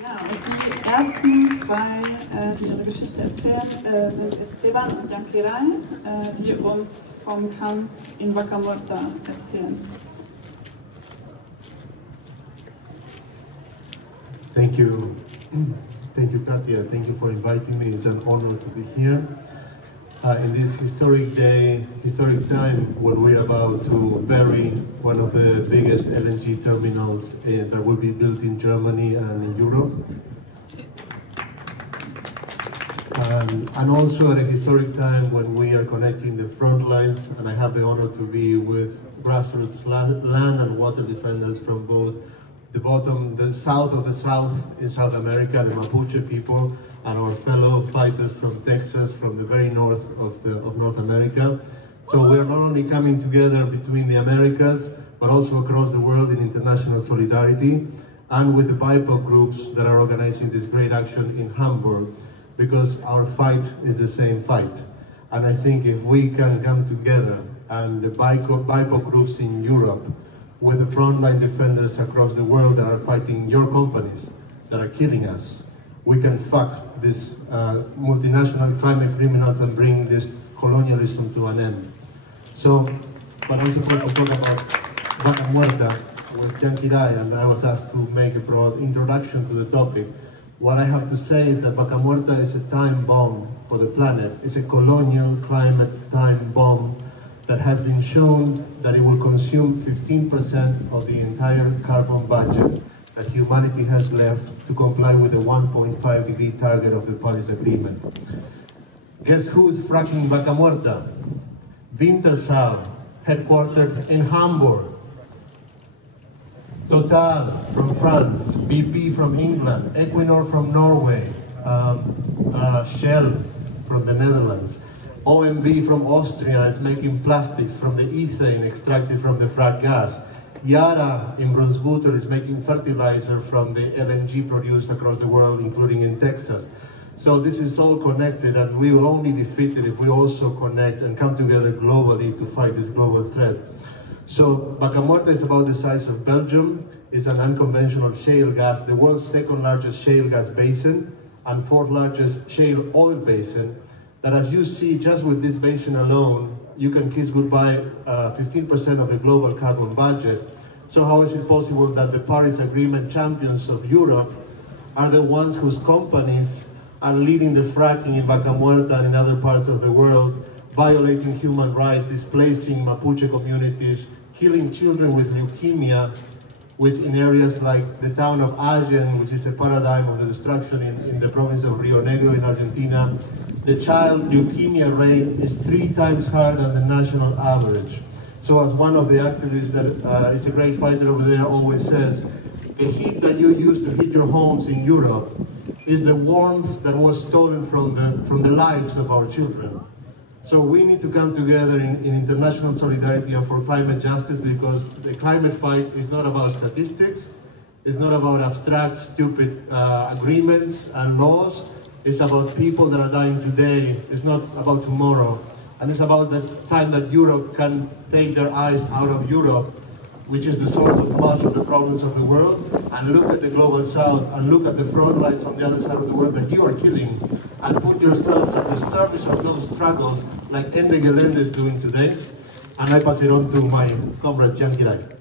Ja, und die ersten zwei, die ihre Geschichte erzählen, sind Esteban und Jan, die uns vom Kampf in Vaca Muerta erzählen. Thank you, Katia. Thank you for inviting me. It's an honor to be here in this historic day, historic time when we're about to bury one of the biggest LNG terminals that will be built in Germany and in Europe. And also at a historic time when we are connecting the front lines, and I have the honor to be with grassroots land and water defenders from both the south of the south in South America, the Mapuche people, and our fellow fighters from Texas, from the very north of North America. So we're not only coming together between the Americas, but also across the world in international solidarity, and with the BIPOC groups that are organizing this great action in Hamburg, because our fight is the same fight. And I think if we can come together, and the BIPOC groups in Europe, with the frontline defenders across the world that are fighting your companies that are killing us, we can fuck these multinational climate criminals and bring this colonialism to an end. So, but I'm supposed to talk about Vaca Muerta with Jan, and I was asked to make a broad introduction to the topic. What I have to say is that Vaca Muerta is a time bomb for the planet. It's a colonial climate time bomb that has been shown that it will consume 15% of the entire carbon budget that humanity has left to comply with the 1.5-degree target of the Paris Agreement. Guess who's fracking Vaca Muerta? Wintershall, headquartered in Hamburg. Total from France, BP from England, Equinor from Norway, Shell from the Netherlands. OMV from Austria is making plastics from the ethane extracted from the Fracking gas. Yara in Brunsbüttel is making fertilizer from the LNG produced across the world, including in Texas. So this is all connected, and we will only defeat it if we also connect and come together globally to fight this global threat. So Vaca Muerta is about the size of Belgium. It's an unconventional shale gas, the world's second largest shale gas basin and fourth largest shale oil basin. That, as you see, just with this basin alone, you can kiss goodbye 15% of the global carbon budget. So how is it possible that the Paris Agreement champions of Europe are the ones whose companies are leading the fracking in Vaca Muerta and in other parts of the world, violating human rights, displacing Mapuche communities, killing children with leukemia, which in areas like the town of Allen, which is a paradigm of the destruction in the province of Rio Negro in Argentina, the child leukemia rate is 3 times higher than the national average. So as one of the activists that is a great fighter over there always says, the heat that you use to heat your homes in Europe is the warmth that was stolen from the lives of our children. So we need to come together in international solidarity and for climate justice, because the climate fight is not about statistics, it's not about abstract, stupid agreements and laws. It's about people that are dying today. It's not about tomorrow. And it's about the time that Europe can take their eyes out of Europe, which is the source of much of the problems of the world, and look at the global south and look at the front lines on the other side of the world that you are killing, and put yourselves at the service of those struggles like End Gelände is doing today. And I pass it on to my comrade Jan.